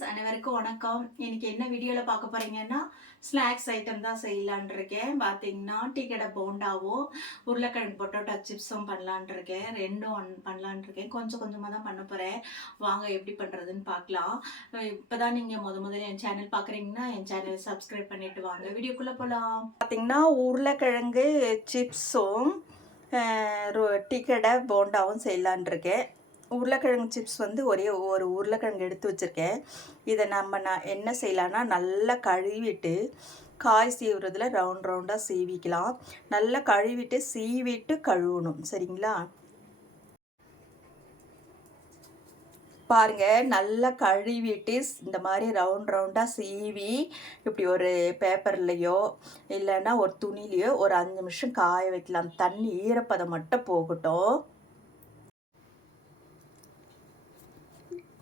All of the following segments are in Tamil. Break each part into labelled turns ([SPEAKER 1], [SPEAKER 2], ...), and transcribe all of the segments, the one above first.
[SPEAKER 1] அனைவருக்கும் வணக்கம். இன்னைக்கு என்ன வீடியோவில் பார்க்க போறீங்கன்னா ஸ்நாக்ஸ் ஐட்டம் தான் செய்யலான் இருக்கேன். பார்த்தீங்கன்னா டீ கடை போண்டாவும் உருளைக்கிழங்கு பொட்டோட்டோ சிப்ஸும் பண்ணலான் இருக்கேன். ரெண்டும் ஒன் பண்ணலான் இருக்கேன். கொஞ்சம் கொஞ்சமாக தான் பண்ண போகிறேன் வாங்க எப்படி பண்ணுறதுன்னு பார்க்கலாம். இப்போ தான் நீங்கள் முத முதல்ல என் சேனல் பார்க்குறீங்கன்னா என் சேனலை சப்ஸ்கிரைப் பண்ணிட்டு வாங்க. வீடியோக்குள்ளே போகலாம் பார்த்தீங்கன்னா உருளைக்கிழங்கு சிப்ஸும் டீ கடை போண்டாவும் செய்யலான் இருக்கேன். உருளைக்கிழங்கு சிப்ஸ் வந்து ஒரே ஒரு உருளைக்கிழங்கு எடுத்து வச்சுருக்கேன். இதை நம்ம நான் என்ன செய்யலான்னா நல்லா கழுவிட்டு காய் சீவுறதுல ரவுண்ட் ரவுண்டாக சீவிக்கலாம். நல்லா கழுவிட்டு சீவிட்டு கழுவணும். சரிங்களா? பாருங்க நல்லா கழுவிட்டு இந்த மாதிரி ரவுண்ட் ரவுண்டாக சீவி இப்படி ஒரு பேப்பர்லேயோ இல்லைன்னா ஒரு துணிலையோ ஒரு அஞ்சு நிமிஷம் காய வைக்கலாம். தண்ணி ஈரப்பதம் மட்டும் போகட்டும்.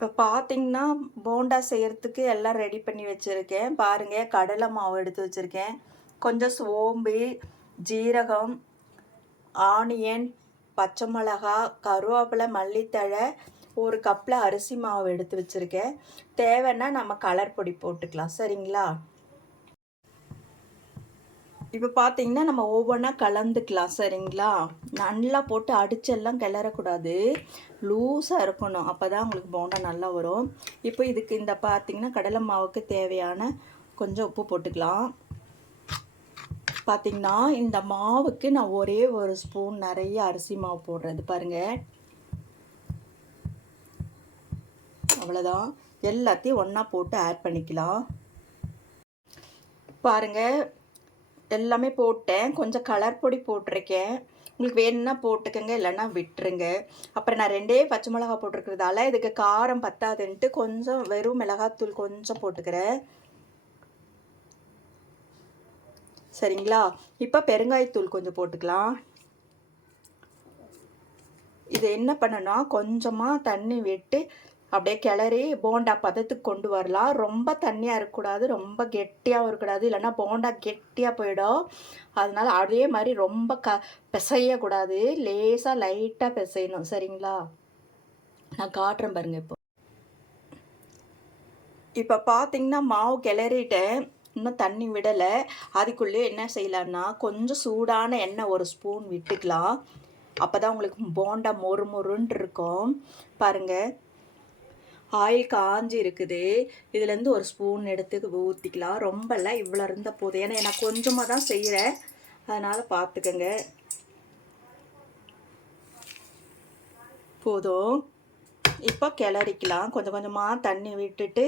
[SPEAKER 1] இப்போ பார்த்தீங்கன்னா போண்டா செய்கிறதுக்கு எல்லாம் ரெடி பண்ணி வச்சுருக்கேன். பாருங்கள் கடலை மாவு எடுத்து வச்சுருக்கேன். கொஞ்சம் சோம்பு ஜீரகம் ஆனியன் பச்சை மிளகா கருவேப்பிலை மல்லித்தழை ஒரு கப்பில் அரிசி மாவு எடுத்து வச்சுருக்கேன். தேவைன்னா நம்ம கலர் பொடி போட்டுக்கலாம். சரிங்களா? இப்போ பார்த்தீங்கன்னா நம்ம ஒவ்வொன்றா கலந்துக்கலாம். சரிங்களா? நல்லா போட்டு அடிச்செல்லாம் கிளறக்கூடாது. லூஸாக இருக்கணும். அப்போ தான் உங்களுக்கு போண்டா நல்லா வரும். இப்போ இதுக்கு இந்த பார்த்திங்கன்னா கடலை மாவுக்கு தேவையான கொஞ்சம் உப்பு போட்டுக்கலாம். பார்த்திங்கன்னா இந்த மாவுக்கு நான் ஒரே ஒரு ஸ்பூன் நிறைய அரிசி மாவு போடுறது பாருங்கள் அவ்வளோதான் எல்லாத்தையும் ஒன்றா போட்டு ஆட் பண்ணிக்கலாம். பாருங்கள் எல்லாமே போட்டேன். கொஞ்சம் கலர் பொடி போட்டிருக்கேன். உங்களுக்கு வேணும்னா போட்டுக்கோங்க இல்லைன்னா விட்டுருங்க. அப்புறம் நான் ரெண்டே பச்சை மிளகா போட்டிருக்கிறதால இதுக்கு காரம் பத்தாதுன்ட்டு கொஞ்சம் வெறும் மிளகாத்தூள் கொஞ்சம் போட்டுக்கிறேன். சரிங்களா? இப்போ பெருங்காயத்தூள் கொஞ்சம் போட்டுக்கலாம். இது என்ன பண்ணணும்னா கொஞ்சமாக தண்ணி விட்டு அப்படியே கிளறி போண்டா பதத்துக்கு கொண்டு வரலாம். ரொம்ப தண்ணியாக இருக்கக்கூடாது ரொம்ப கெட்டியாகவும் இருக்கக்கூடாது. இல்லைன்னா போண்டா கெட்டியாக போயிடும். அதனால் அதே மாதிரி ரொம்ப க பிசையக்கூடாது. லேசாக லைட்டாக பிசையணும். சரிங்களா? நான் காட்டுறேன் பாருங்கள் இப்போ. இப்போ பார்த்தீங்கன்னா மாவு கிளறிட்டேன். இன்னும் தண்ணி விடலை. அதுக்குள்ளே என்ன செய்யலான்னா கொஞ்சம் சூடான எண்ணெய் ஒரு ஸ்பூன் விட்டுக்கலாம். அப்போ தான் உங்களுக்கு போண்டா மொறு மொறுன்னு இருக்கும். பாருங்கள் ஆயில் காஞ்சி இருக்குது. இதுலேருந்து ஒரு ஸ்பூன் எடுத்து ஊற்றிக்கலாம் ரொம்பலாம் இவ்வளோ இருந்த போதும். ஏன்னா நான் கொஞ்சமாக தான் செய்கிறேன் அதனால் பார்த்துக்கங்க போதும். இப்போ கிளறிக்கலாம். கொஞ்சம் கொஞ்சமாக தண்ணி விட்டுட்டு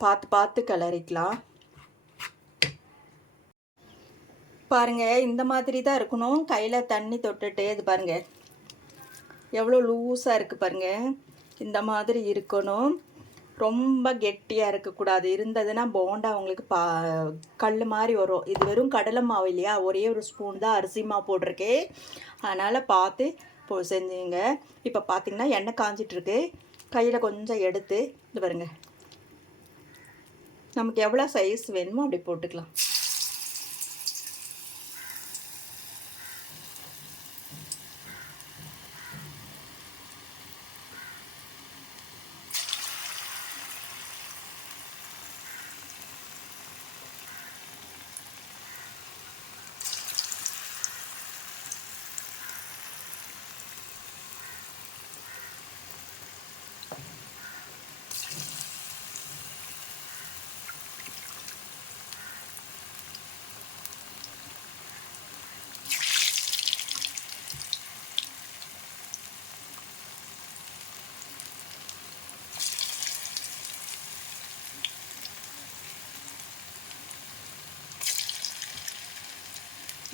[SPEAKER 1] பார்த்து பார்த்து கிளறிக்கலாம். பாருங்கள் இந்த மாதிரி தான் இருக்கணும். கையில் தண்ணி தொட்டுட்டு இது பாருங்கள் எவ்வளோ லூஸாக இருக்குது பாருங்கள் இந்த மாதிரி இருக்கணும். ரொம்ப கெட்டியாக இருக்கக்கூடாது. இருந்ததுன்னா போண்டா உங்களுக்கு பா கல் மாதிரி வரும். இது வெறும் கடலை மாவு இல்லையா? ஒரே ஒரு ஸ்பூன் தான் அரிசி மாவு போட்டிருக்கேன் அதனால் பார்த்து போ செஞ்சுங்க. இப்போ பார்த்தீங்கன்னா எண்ணெய் காஞ்சிட்ருக்கு. கையில் கொஞ்சம் எடுத்து இது பாருங்க. நமக்கு எவ்வளோ சைஸ் வேணுமோ அப்படி போட்டுக்கலாம்.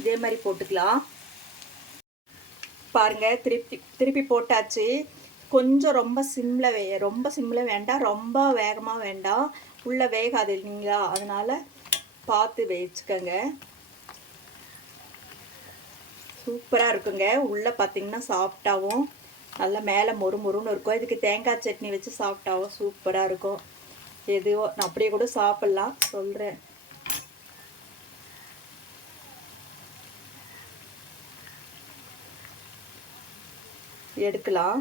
[SPEAKER 1] இதே மாதிரி போட்டுக்கலாம். பாருங்கள் திருப்பி திருப்பி போட்டாச்சு. கொஞ்சம் ரொம்ப சிம்மில் வே ரொம்ப சிம்மில் வேண்டாம் ரொம்ப வேகமாக வேண்டாம். உள்ளே வேகாது இல்லைங்களா? அதனால் பார்த்து வச்சுக்கோங்க. சூப்பராக இருக்குங்க. உள்ளே பார்த்தீங்கன்னா சாப்பிட்டாவும் நல்லா மேலே மொறு மொறுன்னு இருக்கும். இதுக்கு தேங்காய் சட்னி வச்சு சாப்பிட்டாவும் சூப்பராக இருக்கும். எதுவோ நான் அப்படியே கூட சாப்பிட்லாம். சொல்கிறேன் எடுக்கலாம்.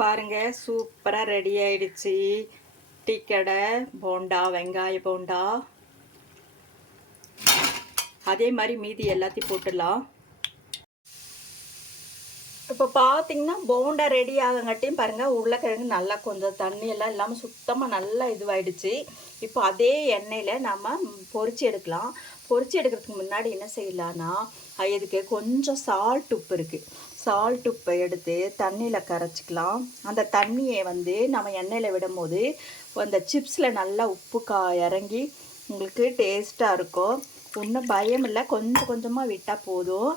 [SPEAKER 1] பாருங்க சூப்பராக ரெடி ஆயிடுச்சு. டீ கடை போண்டா வெங்காய போண்டா. அதே மாதிரி மீதி எல்லாத்தையும் போட்டுடலாம். இப்போ பார்த்தீங்கன்னா போண்டா ரெடி ஆகங்காட்டியும் பாருங்கள் உருளைக்கிழங்கு நல்லா கொஞ்சம் தண்ணி எல்லாம் இல்லாமல் சுத்தமாக நல்லா இதுவாயிடுச்சு. இப்போ அதே எண்ணெயில் நம்ம பொரிச்சு எடுக்கலாம். பொறிச்சு எடுக்கிறதுக்கு முன்னாடி என்ன செய்யலான்னா இதுக்கு கொஞ்சம் சால்ட் உப்பு இருக்குது சால்ட் உப்பை எடுத்து தண்ணியில் கரைச்சிக்கலாம். அந்த தண்ணியை வந்து நம்ம எண்ணெயில் விடும்போது அந்த சிப்ஸில் நல்லா உப்பு கா இறங்கி உங்களுக்கு டேஸ்ட்டாக இருக்கும். ஒன்றும் பயம் இல்லை. கொஞ்சம் கொஞ்சமாக விட்டால் போதும்.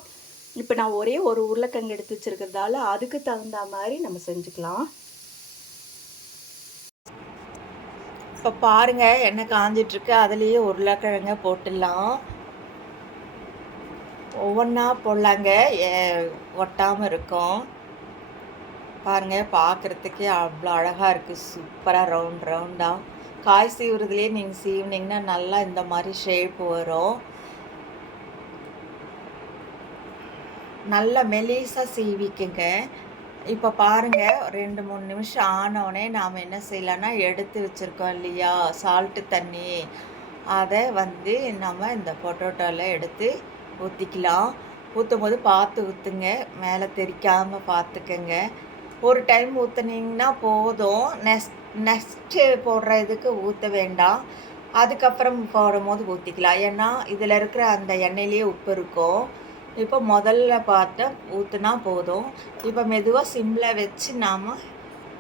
[SPEAKER 1] இப்போ நான் ஒரே ஒரு உருளைக்கிழங்கு எடுத்து வச்சிருக்கிறதால அதுக்கு தகுந்த மாதிரி நம்ம செஞ்சுக்கலாம். இப்போ பாருங்கள் என்ன காஞ்சிட்ருக்கு. அதுலேயே உருளைக்கிழங்க போட்டுடலாம். ஒவ்வொன்றா போடலாங்க. ஏ- ஒட்டாமல் இருக்கும். பாருங்கள் பார்க்குறதுக்கே அவ்வளோ அழகாக இருக்குது சூப்பராக ரவுண்ட் ரவுண்டாக காய் சீவுறதுலேயே நீங்கள் சீவினிங்கன்னா நல்லா இந்த மாதிரி ஷேப் வரும். நல்லா மெலிசாக சீவிக்குங்க. இப்போ பாருங்க ரெண்டு மூணு நிமிஷம் ஆனோடனே நாம் என்ன செய்யலாம்னா எடுத்து வச்சுருக்கோம் இல்லையா? சால்ட்டு தண்ணி. அதை வந்து நம்ம இந்த பொட்டோட்டோவில் எடுத்து ஊற்றிக்கலாம் ஊற்றும் போது பார்த்து ஊற்றுங்க மேலே தெரிக்காமல் பார்த்துக்கங்க. ஒரு டைம் ஊற்றுனீங்கன்னா போதும். நெக்ஸ்ட் நெக்ஸ்ட்டு போடுற இதுக்கு ஊற்ற வேண்டாம். அதுக்கப்புறம் போடும்போது ஊற்றிக்கலாம் ஏன்னா இதில் இருக்கிற அந்த எண்ணெயிலேயே உப்பு இருக்கும். இப்போ முதல்ல பார்த்து ஊற்றுனா போதும். இப்போ மெதுவாக சிம்மில் வச்சு நாம்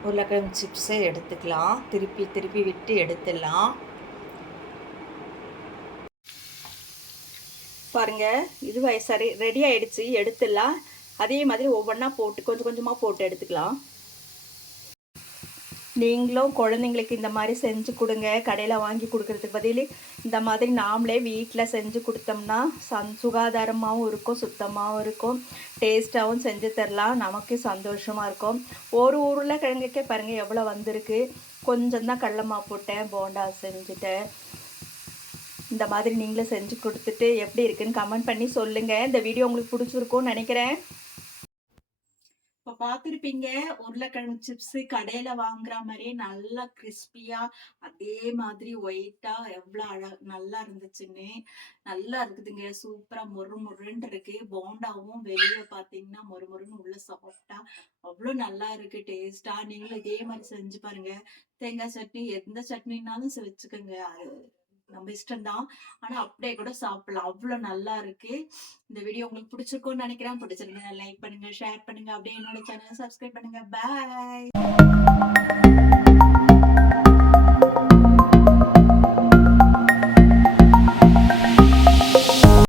[SPEAKER 1] உருளைக்கிழங்கு சிப்ஸை எடுத்துக்கலாம். திருப்பி திருப்பி விட்டு எடுத்துடலாம். பாருங்க இது சரி ரெடி ஆகிடுச்சு எடுத்துடலாம். அதே மாதிரி ஒவ்வொன்றா போட்டு கொஞ்சம் கொஞ்சமாக போட்டு எடுத்துக்கலாம். நீங்களும் குழந்தைங்களுக்கு இந்த மாதிரி செஞ்சு கொடுங்க. கடையில் வாங்கி கொடுக்கறதுக்கு பதில் இந்த மாதிரி நாமளே வீட்டில் செஞ்சு கொடுத்தோம்னா சந் சுகாதாரமாகவும் இருக்கும் சுத்தமாகவும் இருக்கும். டேஸ்ட்டாகவும் செஞ்சு தரலாம். நமக்கு சந்தோஷமாக இருக்கும். ஒரு உருளைக்கிழங்குக்கே பாருங்கள் எவ்வளோ வந்திருக்கு. கொஞ்சம் தான் கடலமா போட்டேன் போண்டா செஞ்சுட்டேன். இந்த மாதிரி நீங்களும் செஞ்சு கொடுத்துட்டு எப்படி இருக்குன்னு கமெண்ட் பண்ணி சொல்லுங்கள் இந்த வீடியோ உங்களுக்கு பிடிச்சிருக்கும்னு நினைக்கிறேன். பார்த்துருப்பீங்க உருளைக்கிழங்கு சிப்ஸ் கடையில் வாங்குற மாதிரியே நல்லா கிறிஸ்பியாக அதே மாதிரி ஒயிட்டாக எவ்வளோ அழ நல்லா இருந்துச்சுன்னு. நல்லா இருக்குதுங்க. சூப்பராக மொறு மொறுன்னு இருக்கு. போண்டாவும் வெளியே பார்த்தீங்கன்னா மொறு மொறுன்னு உள்ள சாஃப்டா அவ்வளோ நல்லா இருக்கு. டேஸ்டா நீங்களும் இதே மாதிரி செஞ்சு பாருங்க. தேங்காய் சட்னி எந்த சட்னினாலும் செ- வச்சுக்கோங்க. நம்ம இஷ்டம்தான். ஆனா அப்படியே கூட சாப்பிடலாம். அவ்வளவு நல்லா இருக்கு. இந்த வீடியோ உங்களுக்கு பிடிச்சிருக்கும்னு நினைக்கிறேன். பிடிச்சிருந்தா லைக் பண்ணுங்க ஷேர் பண்ணுங்க. அப்படியே என்னோட சேனலை சப்ஸ்கிரைப் பண்ணுங்க. பாய்